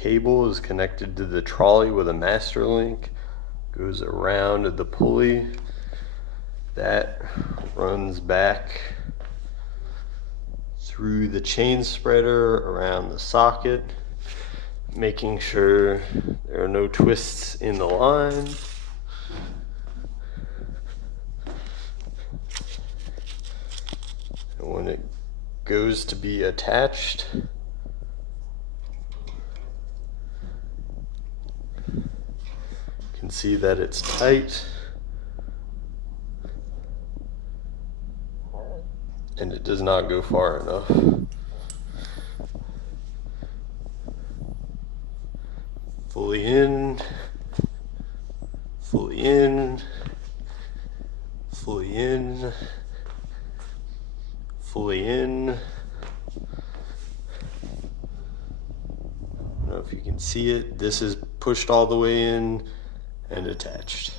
cable is connected to the trolley with a master link, goes around the pulley, that runs back through the chain spreader around the socket, making sure there are no twists in the line. And when it goes to be attached, you can see that it's tight and it does not go far enough. Fully in, fully in, fully in, fully in. I don't know if you can see it. This is pushed all the way in and attached.